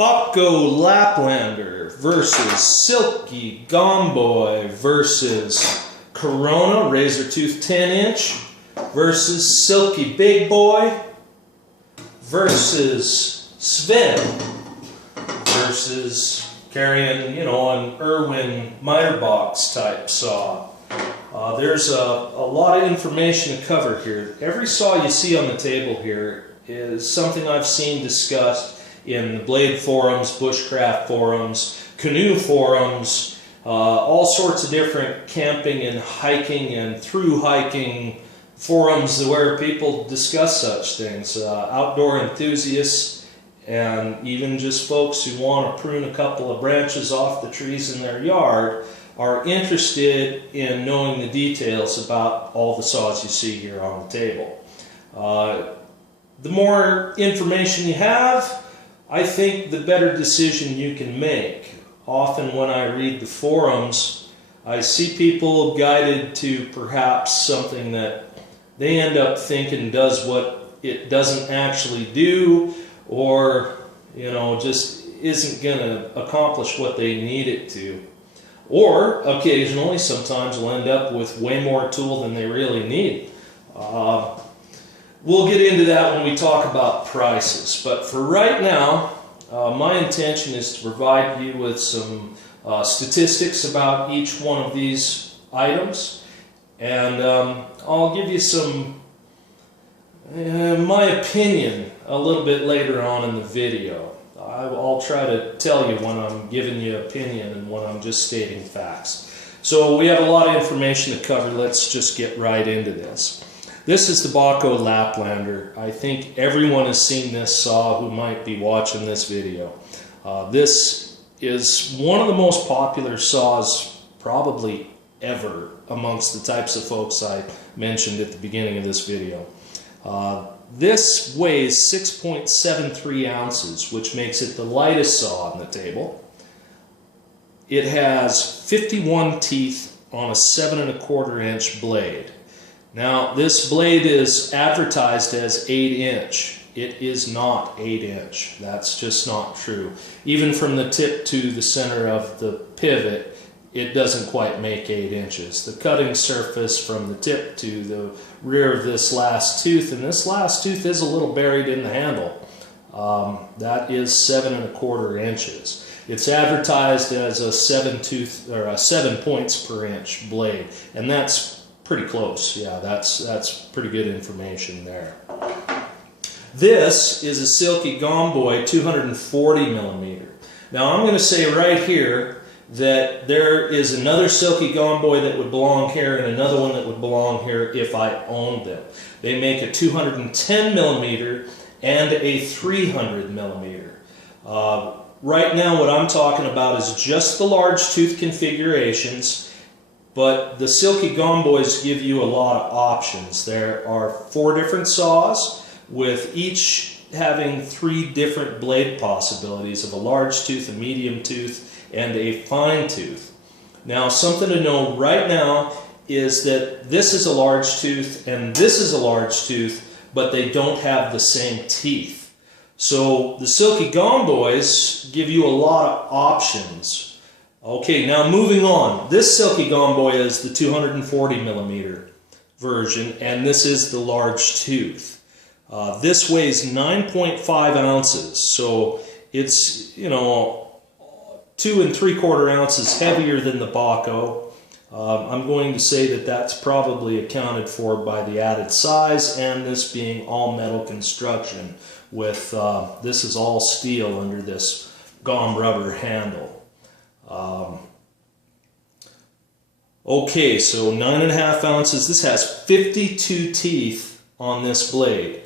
Bahco Laplander versus Silky Gomboy versus Corona razor tooth 10-inch versus Silky BigBoy versus Sven versus carrying, an Irwin miter box type saw. There's a lot of information to cover here. Every saw you see on the table here is something I've seen discussed in the blade forums, bushcraft forums, canoe forums, all sorts of different camping and hiking and through hiking forums where people discuss such things. Outdoor enthusiasts and even just folks who want to prune a couple of branches off the trees in their yard are interested in knowing the details about all the saws you see here on the table. The more information you have, I think the better decision you can make. Often when I read the forums, I see people guided to perhaps something that they end up thinking does what it doesn't actually do, or just isn't going to accomplish what they need it to. Or occasionally, sometimes we'll end up with way more tool than they really need. We'll get into that when we talk about prices, but for right now, my intention is to provide you with some statistics about each one of these items, and I'll give you some, my opinion a little bit later on in the video. I'll try to tell you when I'm giving you opinion and when I'm just stating facts. So we have a lot of information to cover. Let's just get right into this. This is the Bahco Laplander. I think everyone has seen this saw who might be watching this video. This is one of the most popular saws probably ever amongst the types of folks I mentioned at the beginning of this video. This weighs 6.73 ounces, which makes it the lightest saw on the table. It has 51 teeth on a 7 1/4 inch blade. Now, this blade is advertised as 8-inch. It is not 8-inch. That's just not true. Even from the tip to the center of the pivot, it doesn't quite make 8 inches. The cutting surface from the tip to the rear of this last tooth, and this last tooth is a little buried in the handle, that is 7 1/4 inches. It's advertised as a 7 points per inch blade, and that's pretty close. Yeah, that's pretty good information there. This is a Silky Gomboy 240 millimeter. Now I'm going to say right here that there is another Silky Gomboy that would belong here and another one that would belong here if I owned them. They make a 210 millimeter and a 300 millimeter. Right now what I'm talking about is just the large tooth configurations. But the Silky Gomboys give you a lot of options. There are 4 different saws, with each having 3 different blade possibilities of a large tooth, a medium tooth, and a fine tooth. Now, something to know right now is that this is a large tooth and this is a large tooth, but they don't have the same teeth. So the Silky Gomboys give you a lot of options. Okay, now moving on. This Silky Gomboy is the 240 millimeter version, and this is the large tooth. This weighs 9.5 ounces, so it's, 2 3/4 ounces heavier than the Bahco. I'm going to say that that's probably accounted for by the added size and this being all metal construction with, this is all steel under this gom rubber handle. Okay, so 9.5 ounces. This has 52 teeth on this blade.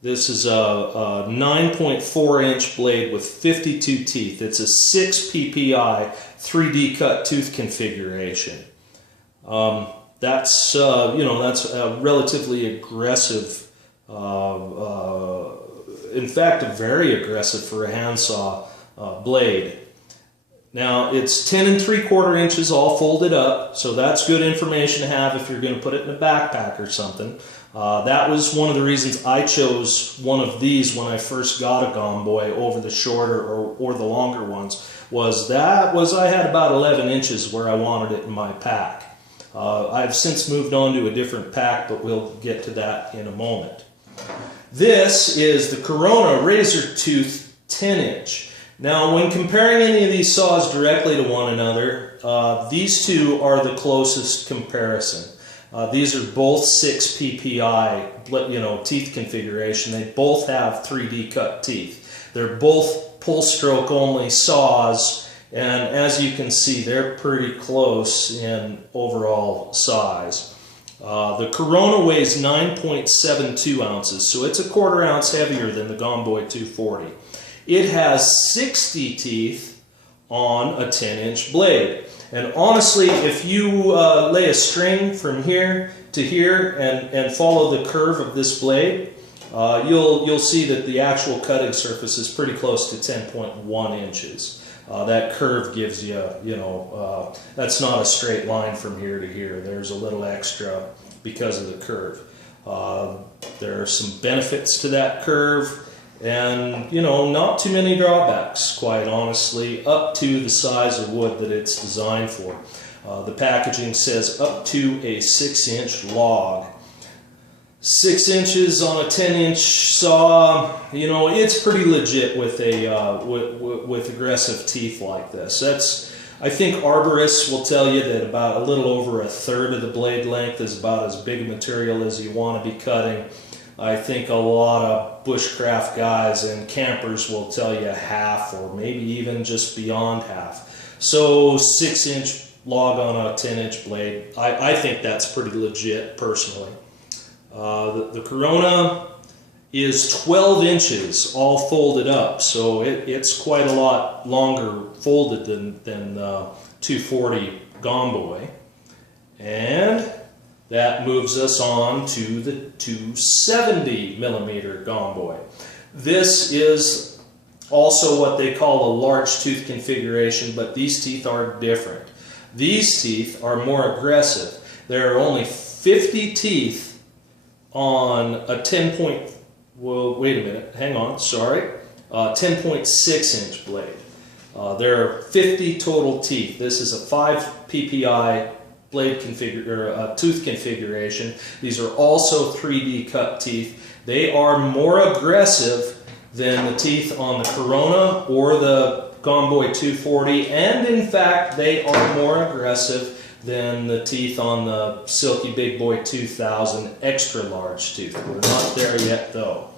This is a 9.4 inch blade with 52 teeth. It's a 6 ppi 3D cut tooth configuration. That's a relatively aggressive, in fact, very aggressive for a handsaw blade. Now, it's 10 3/4 inches all folded up, so that's good information to have if you're going to put it in a backpack or something. That was one of the reasons I chose one of these when I first got a Gomboy over the shorter or the longer ones. I had about 11 inches where I wanted it in my pack. I've since moved on to a different pack, but we'll get to that in a moment. This is the Corona Razor Tooth 10-inch. Now, when comparing any of these saws directly to one another, these two are the closest comparison. These are both 6 PPI, teeth configuration. They both have 3D cut teeth. They're both pull stroke only saws, and as you can see, they're pretty close in overall size. The Corona weighs 9.72 ounces, so it's a 1/4 ounce heavier than the Gomboy 240. It has 60 teeth on a 10-inch blade. And honestly, if you lay a string from here to here and follow the curve of this blade, you'll see that the actual cutting surface is pretty close to 10.1 inches. That curve gives you, that's not a straight line from here to here. There's a little extra because of the curve. There are some benefits to that curve, and not too many drawbacks, quite honestly, up to the size of wood that it's designed for. The packaging says up to a 6-inch log. 6 inches on a 10-inch saw, it's pretty legit with with aggressive teeth like this. I think arborists will tell you that about a little over 1/3 of the blade length is about as big a material as you want to be cutting. I think a lot of bushcraft guys and campers will tell you half, or maybe even just beyond half. So 6-inch log on a 10-inch blade, I think that's pretty legit personally. The Corona is 12 inches all folded up, so it's quite a lot longer folded than 240 Gomboy. And that moves us on to the 270 millimeter Gomboy. This is also what they call a large tooth configuration, but these teeth are different. These teeth are more aggressive. There are only 50 teeth on a 10.6 inch blade. There are 50 total teeth. This is a 5 PPI blade tooth configuration. These are also 3D cut teeth. They are more aggressive than the teeth on the Corona or the Gomboy 240, and in fact they are more aggressive than the teeth on the Silky BigBoy 2000 extra large tooth. We're not there yet though.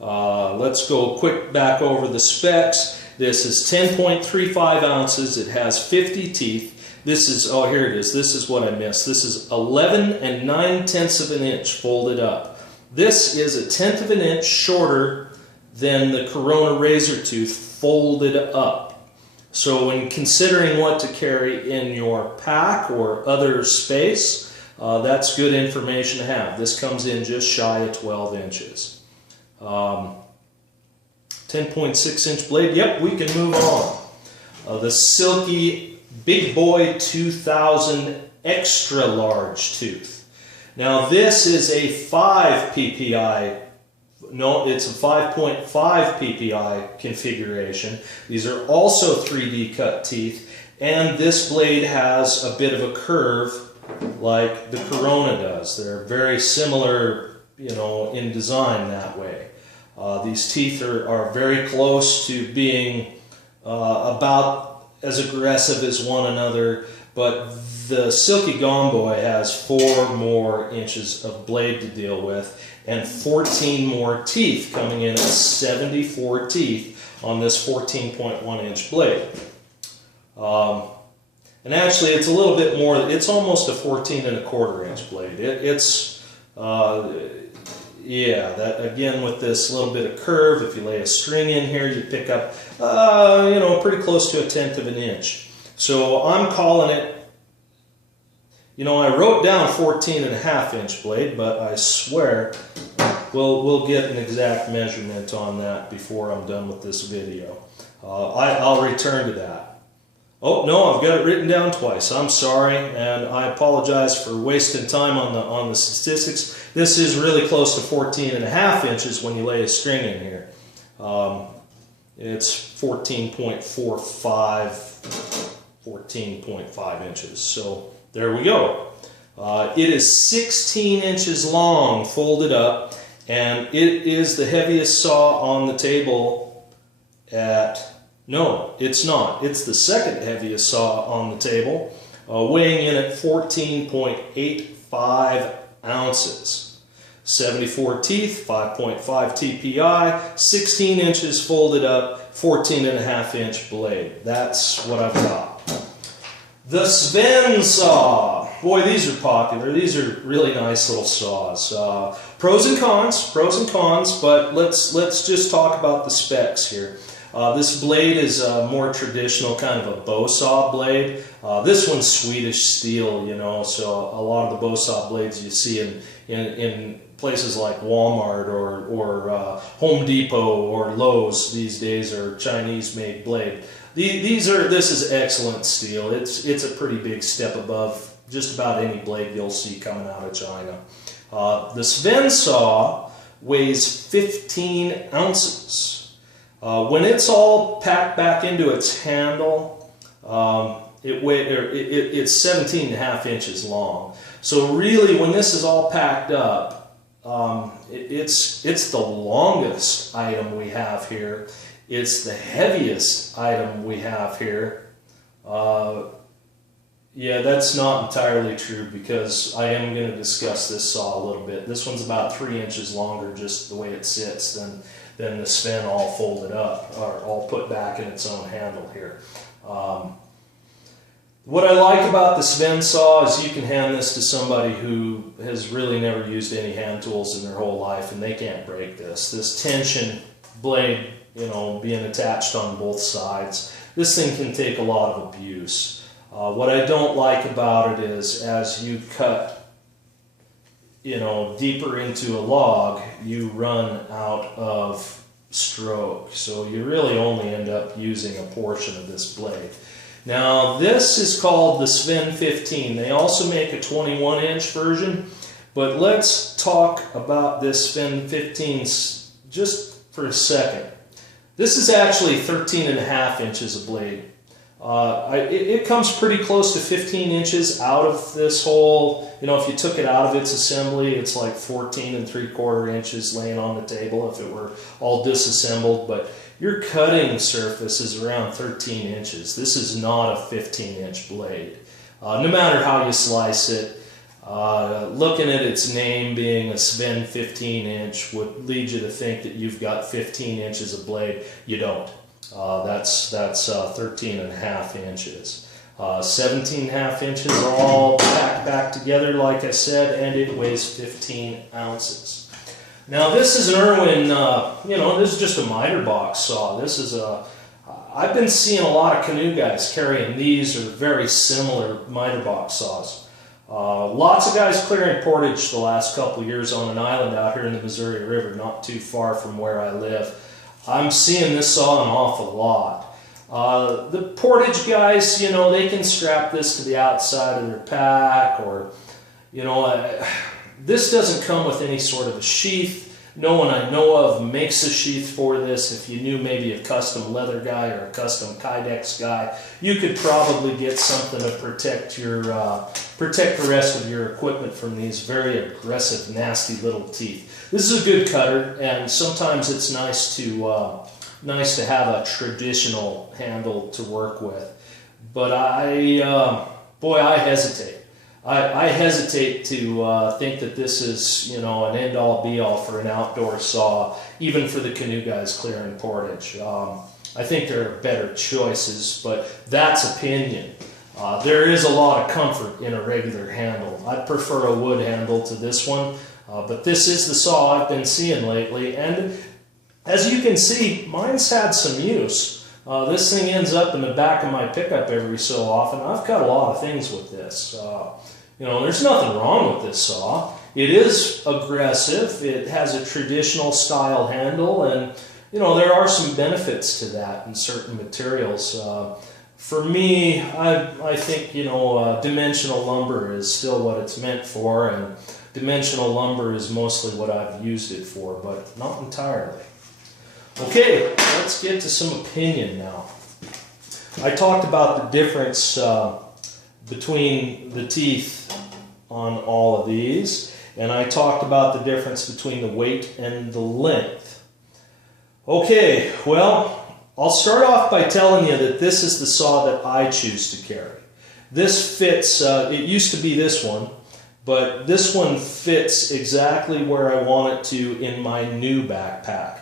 Let's go quick back over the specs. This is 10.35 ounces. It has 50 teeth. This is, oh here it is, this is what I missed. This is 11 9/10 of an inch folded up. This is 1/10 of an inch shorter than the Corona Razor Tooth folded up. So when considering what to carry in your pack or other space, that's good information to have. This comes in just shy of 12 inches. 10.6 inch blade, yep, we can move on. The Silky BigBoy 2000 extra large tooth. Now this is a 5 PPI, no, it's a 5.5 PPI configuration. These are also 3D cut teeth, and this blade has a bit of a curve like the Corona does. They're very similar, in design that way. These teeth are very close to being about as aggressive as one another, but the Silky Gomboy has 4 more inches of blade to deal with and 14 more teeth, coming in at 74 teeth on this 14.1 inch blade. And actually it's a little bit more, it's almost a 14 1/4 inch blade. Yeah, that again with this little bit of curve, if you lay a string in here, you pick up, pretty close to 1/10 of an inch. So I'm calling it, I wrote down 14 1/2 inch blade, but I swear we'll get an exact measurement on that before I'm done with this video. I'll return to that. Oh, no, I've got it written down twice. I'm sorry, and I apologize for wasting time on the statistics. This is really close to 14.5 inches when you lay a string in here. It's 14.5 inches. So there we go. It is 16 inches long, folded up, and it is the heaviest saw on the table at... No, it's not. It's the second heaviest saw on the table, weighing in at 14.85 ounces. 74 teeth, 5.5 TPI, 16 inches folded up, 14.5 inch blade. That's what I've got. The Sven Saw. Boy, these are popular. These are really nice little saws. Pros and cons, but let's just talk about the specs here. This blade is a more traditional kind of a bow saw blade. This one's Swedish steel, you know, so a lot of the bow saw blades you see in places like Walmart or Home Depot or Lowe's these days are Chinese-made blade. This is excellent steel. It's a pretty big step above just about any blade you'll see coming out of China. The Sven Saw weighs 15 ounces. When it's all packed back into its handle, it's 17.5 inches long. So really, when this is all packed up, it's the longest item we have here. It's the heaviest item we have here. Yeah, that's not entirely true because I am going to discuss this saw a little bit. This one's about 3 inches longer just the way it sits than the Sven all folded up or all put back in its own handle here. What I like about the Sven Saw is you can hand this to somebody who has really never used any hand tools in their whole life and they can't break this. This tension blade, you know, being attached on both sides, this thing can take a lot of abuse. What I don't like about it is as you cut, you know, deeper into a log, you run out of stroke. So you really only end up using a portion of this blade. Now this is called the Sven 15. They also make a 21-inch version, but let's talk about this Sven 15 just for a second. This is actually 13.5 inches of blade. It comes pretty close to 15 inches out of this whole, you know, if you took it out of its assembly, it's like 14 3/4 inches laying on the table if it were all disassembled, but your cutting surface is around 13 inches. This is not a 15-inch blade. No matter how you slice it, looking at its name being a Sven 15-inch would lead you to think that you've got 15 inches of blade. You don't. That's 13.5 inches. 17.5 inches all packed back together, like I said, and it weighs 15 ounces. Now this is an Irwin, you know, this is just a miter box saw. This is I've been seeing a lot of canoe guys carrying these or very similar miter box saws. Lots of guys clearing portage the last couple of years on an island out here in the Missouri River, not too far from where I live. I'm seeing this saw an awful lot. The portage guys, you know, they can strap this to the outside of their pack or, you know, this doesn't come with any sort of a sheath. No one I know of makes a sheath for this. If you knew maybe a custom leather guy or a custom Kydex guy, you could probably get something to protect the rest of your equipment from these very aggressive, nasty little teeth. This is a good cutter, and sometimes it's nice to have a traditional handle to work with. But boy, I hesitate. I hesitate to think that this is, you know, an end-all be-all for an outdoor saw, even for the canoe guys clearing portage. I think there are better choices, but that's opinion. There is a lot of comfort in a regular handle. I'd prefer a wood handle to this one, but this is the saw I've been seeing lately, and as you can see, mine's had some use. This thing ends up in the back of my pickup every so often. I've cut a lot of things with this. You know, there's nothing wrong with this saw. It is aggressive. It has a traditional style handle, and you know there are some benefits to that in certain materials. for me, I think, you know, dimensional lumber is still what it's meant for, and dimensional lumber is mostly what I've used it for, but not entirely. Okay, let's get to some opinion now. I talked about the difference between the teeth on all of these, and I talked about the difference between the weight and the length. Okay, well, I'll start off by telling you that this is the saw that I choose to carry. This fits, it used to be this one, but this one fits exactly where I want it to in my new backpack.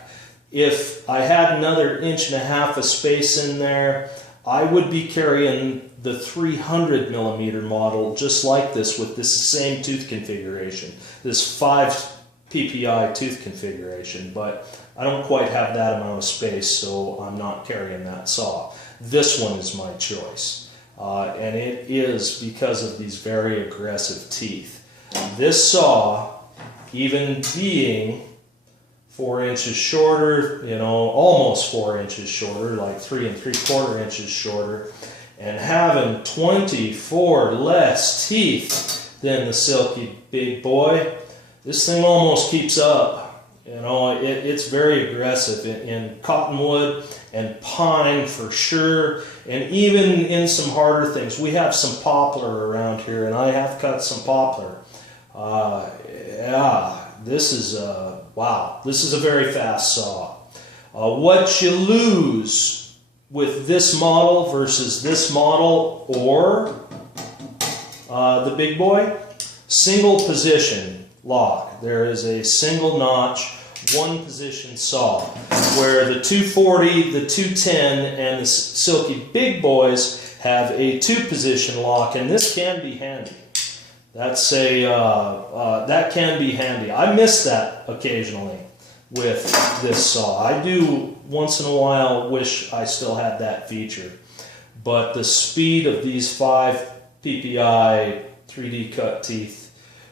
If I had another 1.5 inches of space in there, I would be carrying the 300 millimeter model just like this with this same tooth configuration, this 5 ppi tooth configuration, but I don't quite have that amount of space, so I'm not carrying that saw. This one is my choice, and it is because of these very aggressive teeth. This saw, even being 4 inches shorter, you know, almost 4 inches shorter, like 3 3/4 inches shorter, and having 24 less teeth than the Silky BigBoy, this thing almost keeps up. You know, it's very aggressive in cottonwood and pine for sure, and even in some harder things. We have some poplar around here, and I have cut some poplar. Yeah, this is wow, this is a very fast saw. What you lose with this model versus this model or the BigBoy, single position lock. There is a single notch, one position saw, where the 240, the 210, and the Silky BigBoys have a 2-position lock, and this can be handy. That's that can be handy. I miss that occasionally with this saw. I do once in a while wish I still had that feature. But the speed of these 5 ppi 3D cut teeth,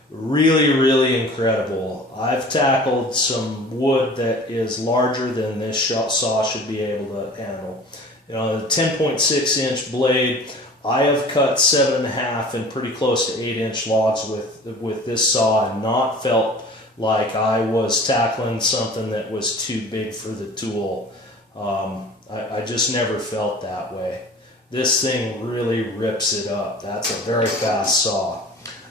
really, really incredible. I've tackled some wood that is larger than this saw should be able to handle. You know, the 10.6 inch blade, I have cut 7.5 and pretty close to 8-inch logs with this saw and not felt like I was tackling something that was too big for the tool. I just never felt that way. This thing really rips it up. That's a very fast saw.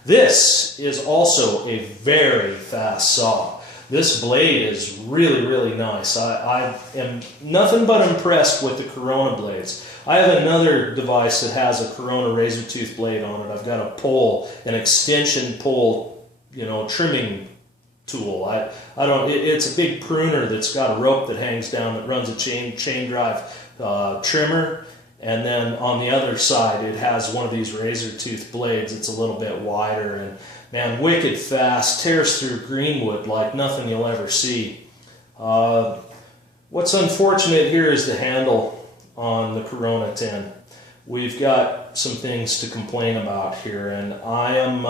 This is also a very fast saw. This blade is really, really nice. I am nothing but impressed with the Corona blades. I have another device that has a Corona razor tooth blade on it. I've got a pole, an extension pole, you know, trimming tool. It's a big pruner that's got a rope that hangs down that runs a chain drive trimmer. And then on the other side, it has one of these razor tooth blades. It's a little bit wider and, man, wicked fast, tears through greenwood like nothing you'll ever see. What's unfortunate here is the handle on the Corona 10. We've got some things to complain about here, and I am,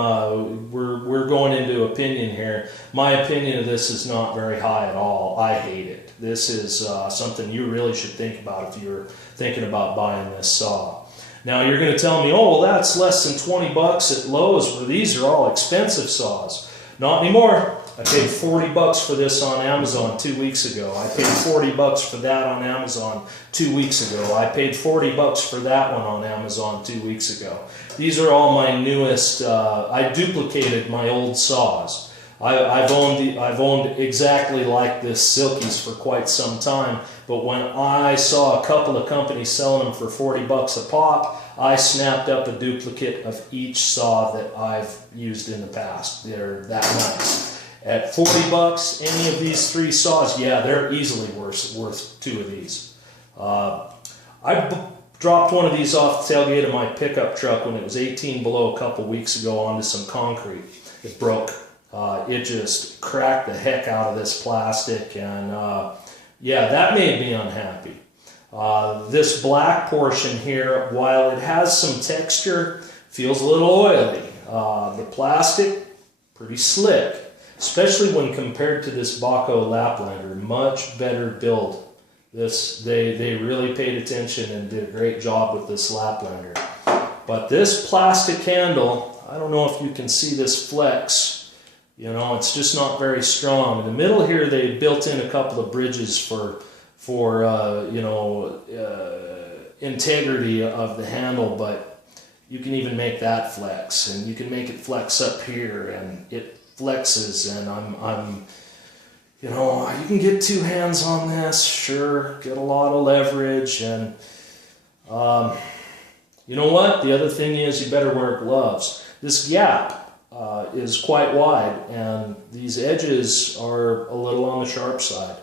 we're going into opinion here. My opinion of this is not very high at all. I hate it. This is something you really should think about if you're thinking about buying this saw. Now you're going to tell me, oh, well, that's less than 20 bucks at Lowe's, where these are all expensive saws. Not anymore. I paid 40 bucks for this on Amazon 2 weeks ago. I paid 40 bucks for that on Amazon 2 weeks ago. I paid 40 bucks for that one on Amazon 2 weeks ago. These are all my newest. I duplicated my old saws. I've owned exactly like this Silky's for quite some time, but when I saw a couple of companies selling them for 40 bucks a pop, I snapped up a duplicate of each saw that I've used in the past. They're that nice. At 40 bucks, any of these 3 saws, yeah, they're easily worth 2 of these. I dropped one of these off the tailgate of my pickup truck when it was 18 below a couple weeks ago onto some concrete. It broke. It just cracked the heck out of this plastic, and yeah, that made me unhappy. This black portion here, while it has some texture, feels a little oily. The plastic, pretty slick, especially when compared to this Bahco Laplander. Much better build They really paid attention and did a great job with this Laplander. But this plastic handle, I don't know if you can see this flex. You know, it's just not very strong. In the middle here, they built in a couple of bridges for integrity of the handle, but you can even make that flex, and you can make it flex up here, and it flexes, and you know, you can get two hands on this, sure, get a lot of leverage, and you know what? The other thing is you better wear gloves. This gap is quite wide, and these edges are a little on the sharp side.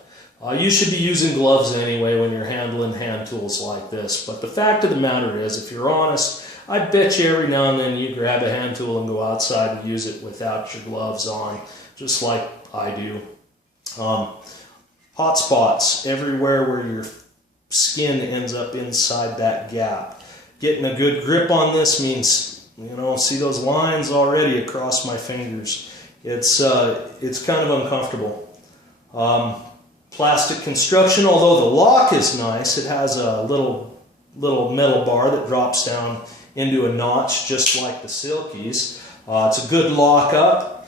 You should be using gloves anyway when you're handling hand tools like this, but the fact of the matter is, if you're honest, I bet you every now and then you grab a hand tool and go outside and use it without your gloves on, just like I do. Hot spots everywhere where your skin ends up inside that gap. Getting a good grip on this means, you know, see those lines already across my fingers. It's kind of uncomfortable. Plastic construction, although the lock is nice, it has a little metal bar that drops down into a notch just like the Silkies. It's a good lock up,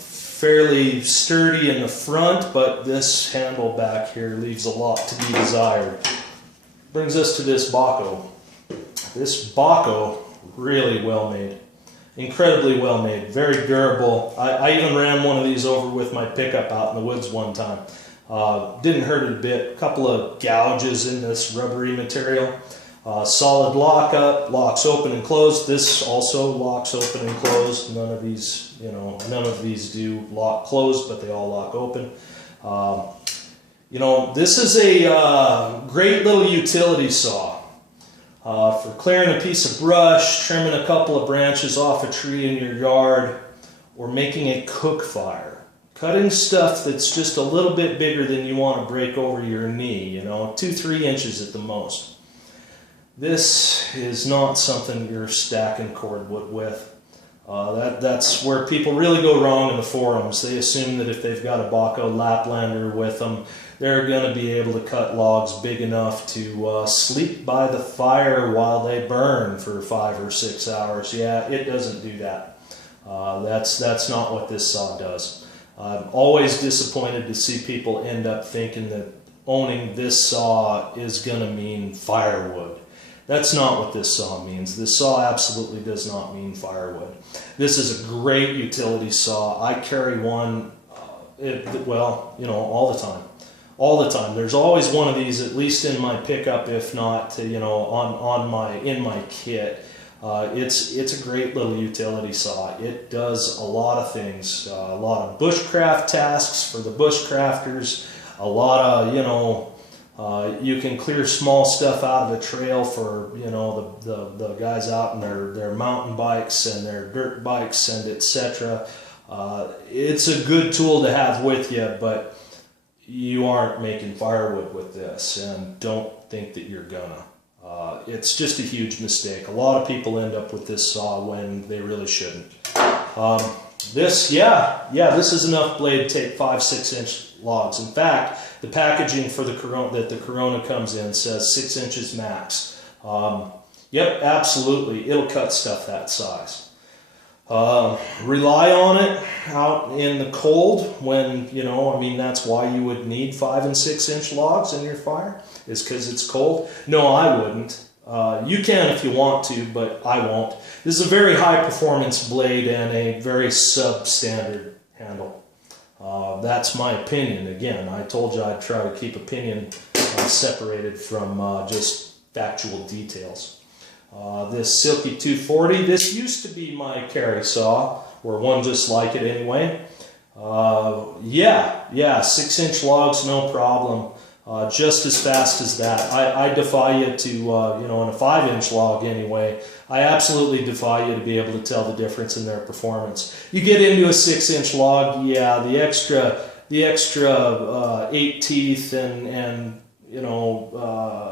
fairly sturdy in the front, but this handle back here leaves a lot to be desired. Brings us to this Bahco. This Bahco, really well made. Incredibly well made, very durable. I even ran one of these over with my pickup out in the woods one time. Didn't hurt it a bit. A couple of gouges in this rubbery material. Solid lockup, locks open and closed. This also locks open and closed. None of these, you know, none of these do lock closed, but they all lock open. You know, this is a great little utility saw. For clearing a piece of brush, trimming a couple of branches off a tree in your yard, or making a cook fire. Cutting stuff that's just a little bit bigger than you want to break over your knee, you know, 2-3 inches at the most. This is not something you're stacking cordwood with. That's where people really go wrong in the forums. They assume that if they've got a Bahco Laplander with them, they're going to be able to cut logs big enough to sleep by the fire while they burn for 5 or 6 hours. Yeah, it doesn't do that. That's not what this saw does. I'm always disappointed to see people end up thinking that owning this saw is going to mean firewood. That's not what this saw means. This saw absolutely does not mean firewood. This is a great utility saw. I carry one, well, you know, all the time. All the time. There's always one of these, at least in my pickup, if not, you know, in my kit. It's a great little utility saw. It does a lot of things, a lot of bushcraft tasks for the bushcrafters, a lot of, you know, you can clear small stuff out of a trail for, you know, the guys out in their mountain bikes and their dirt bikes and etc. It's a good tool to have with you, but you aren't making firewood with this, and don't think that you're gonna. It's just a huge mistake. A lot of people end up with this saw when they really shouldn't. This is enough blade to take 5-6 inch logs. In fact, the packaging for the Corona that the Corona comes in says 6 inches max. Yep, absolutely, it'll cut stuff that size. Rely on it out in the cold when, you know, I mean, that's why you would need 5 and 6 inch logs in your fire, is because it's cold. No, I wouldn't. You can if you want to, but I won't. This is a very high performance blade and a very substandard handle. That's my opinion. Again, I told you I'd try to keep opinion separated from just factual details. This Silky 240, this used to be my carry saw, or one just like it anyway. Yeah, 6 inch logs, no problem. Just as fast as that. I defy you to, you know, in a 5 inch log anyway, I absolutely defy you to be able to tell the difference in their performance. You get into a 6 inch log, yeah, the extra 8 teeth and you know,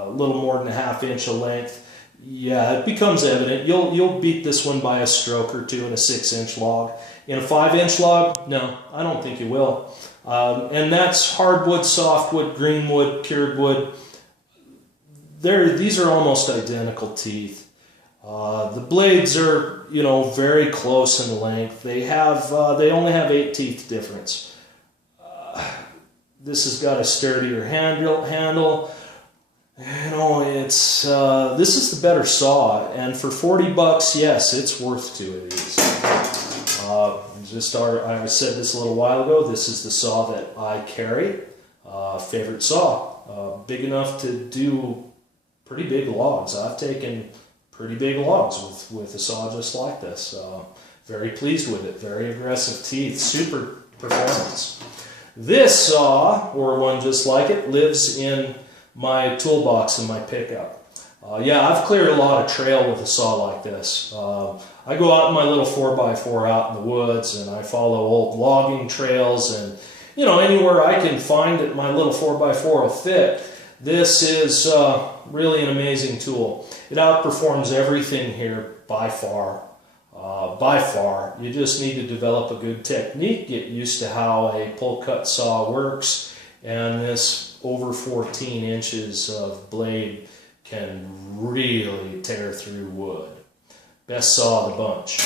a little more than a ½ inch of length, yeah, it becomes evident. You'll beat this one by a stroke or two in a 6 inch log. In a 5 inch log, no, I don't think you will. And that's hardwood, softwood, greenwood, cured wood. These are almost identical teeth. The blades are, you know, very close in length. They only have 8 teeth difference. This has got a sturdier handle. You know, it's this is the better saw, and for $40, yes, it's worth 2 of these. I said this a little while ago. This is the saw that I carry. Favorite saw, big enough to do pretty big logs. I've taken pretty big logs with a saw just like this. Very pleased with it. Very aggressive teeth. Super performance. This saw, or one just like it, lives in my toolbox in my pickup. Yeah, I've cleared a lot of trail with a saw like this. I go out in my little 4x4 out in the woods, and I follow old logging trails, and you know, anywhere I can find it, my little 4x4 will fit. This is really an amazing tool. It outperforms everything here by far. You just need to develop a good technique, get used to how a pull cut saw works, and this over 14 inches of blade can really tear through wood. Best saw of the bunch.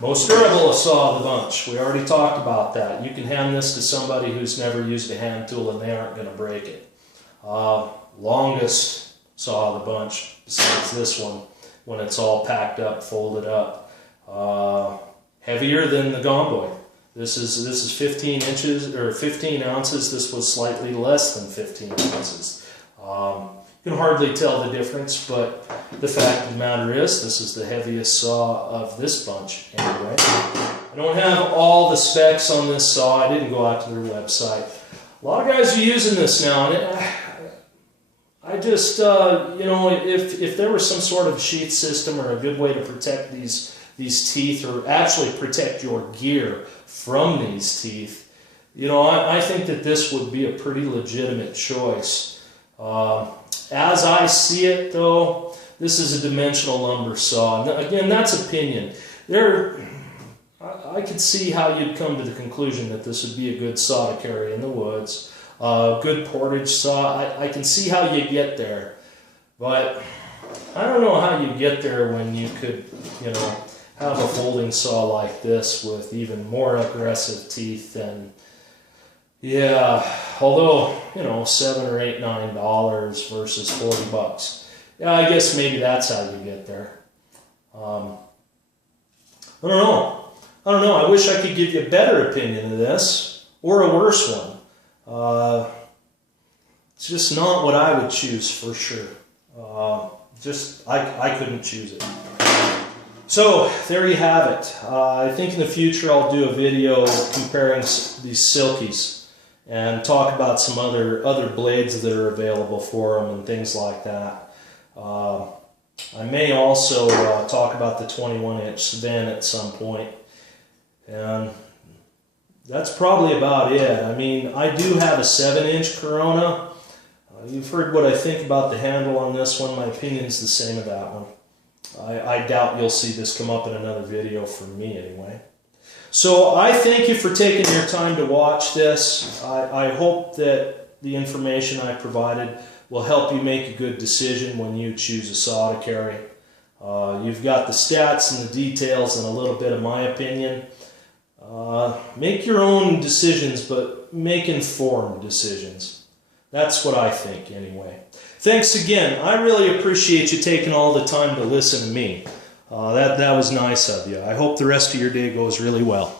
Most durable saw of the bunch. We already talked about that. You can hand this to somebody who's never used a hand tool and they aren't going to break it. Longest saw of the bunch, besides this one, when it's all packed up, folded up. Heavier than the Gomboy. This is 15 inches or 15 ounces. This was slightly less than 15 ounces. You can hardly tell the difference, but the fact of the matter is, this is the heaviest saw of this bunch anyway. I don't have all the specs on this saw. I didn't go out to their website. A lot of guys are using this now, and I just, you know, if there was some sort of sheath system or a good way to protect these teeth, or actually protect your gear from these teeth, you know, I think that this would be a pretty legitimate choice. As I see it, though, this is a dimensional lumber saw. And again, that's opinion. I could see how you'd come to the conclusion that this would be a good saw to carry in the woods. Good portage saw. I can see how you get there, but I don't know how you get there when you could, you know, have a folding saw like this with even more aggressive teeth than, yeah, although, you know, $7 or $8, $9 versus $40. Yeah, I guess maybe that's how you get there. I don't know. I wish I could give you a better opinion of this, or a worse one. It's just not what I would choose for sure. I couldn't choose it. So, there you have it. I think in the future I'll do a video comparing these Silkies and talk about some other blades that are available for them and things like that. I may also talk about the 21-inch Sven at some point. And that's probably about it. I mean, I do have a 7-inch Corona. You've heard what I think about the handle on this one. My opinion is the same of that one. I doubt you'll see this come up in another video from me anyway. So I thank you for taking your time to watch this. I hope that the information I provided will help you make a good decision when you choose a saw to carry. You've got the stats and the details and a little bit of my opinion. Make your own decisions, but make informed decisions. That's what I think anyway. Thanks again. I really appreciate you taking all the time to listen to me. That was nice of you. I hope the rest of your day goes really well.